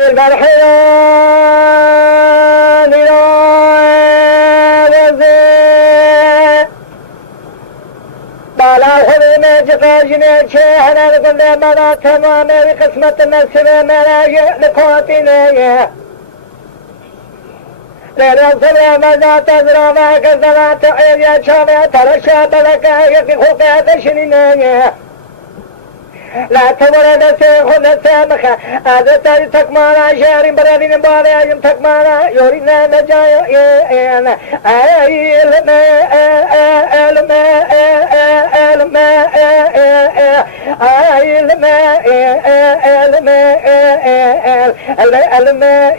البرحيان وزي بالا خذنا جقاجنا شهنا لكل منا تمام بقسمة النسر مراجع لقوتنا لنصر منا تزرع ما كذبا تعيد يا شامع ترشى بلكا يقي خوكا تشنينا لا تورد سيخون سامخا هذا تاري تكمانا شهر برادين باري ايم تكمانا يورينا نجايا ايانا ايلما ايلما ايلما ايلما ايلما ايلما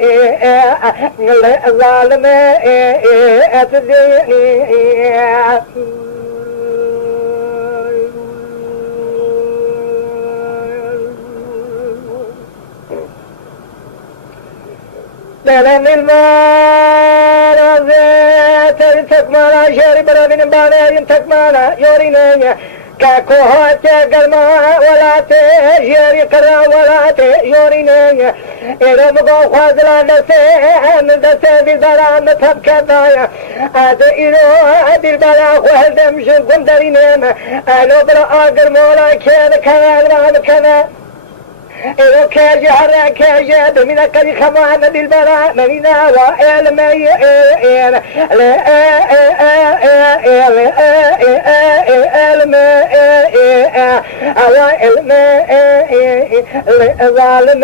الظالما لأن المال زيت تكمالا شاري برابين بالا تكمالا يورينيا كاكوهات قلما ولا تجيري قرا ولا تجورينيا إذا مقو خازلا نسيحن دسي بالبلا متبكى ضايا هذا إلو هدي البلا خوهل دمشن قندرينيما ألو برا آقر مولا كيد كنال كنال إلو كاجي حرا كاجي بمنا كري خمان بالبراء مننا وإل مي إل ظالم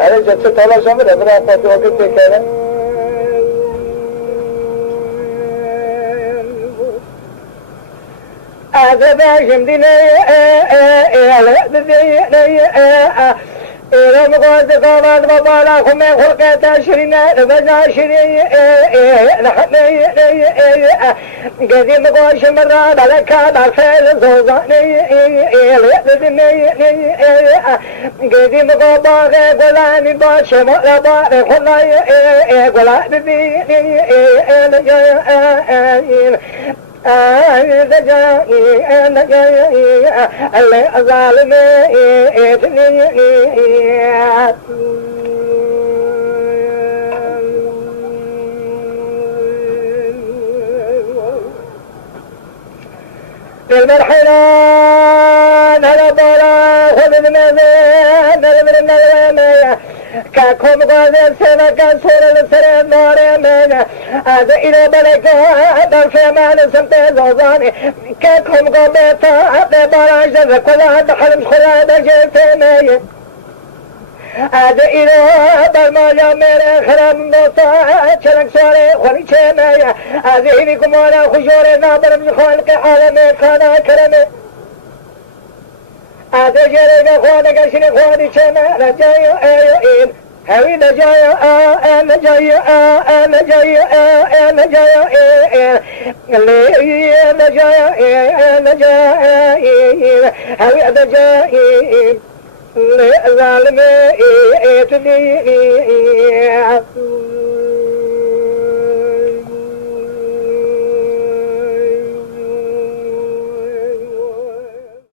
أنا جت طالع شامل أبغى أفوت وقت كذا هذا باجم ديني إذا مقود قوات بطالة خمي خلقات شرينا رفجنا شري لحمي قديم مقود شمرا بلكا بالفعل زوزاني قديم مقود باغي قلاني باش مؤلا باغي خلاي قلاني بيني أنا جاي أنا جاي اللي ظالمي المرحلان هلا بولا خذ المزين المزين كاكم غازل سنكا سور السرين نوري مينا هذا إلى بلكا بالفيمان سمتي زوزاني كاكم غبيتا عبد براجة كلها بحلم خلا بجيتي مينا هذا إلى بالماجا ميري خرم نوصا چلنك سوري خوني چه مينا هذا إليكم وانا خجوري نابر من خالق عالمي خانا كرمي هذا جريك خوانك شني خواني چه مينا جايو ايو هوي نجايا أنا جايا أنا جايا أنا جايا اللي نجايا أنا جايا هوي أنا جايا اللي ظالمي تدي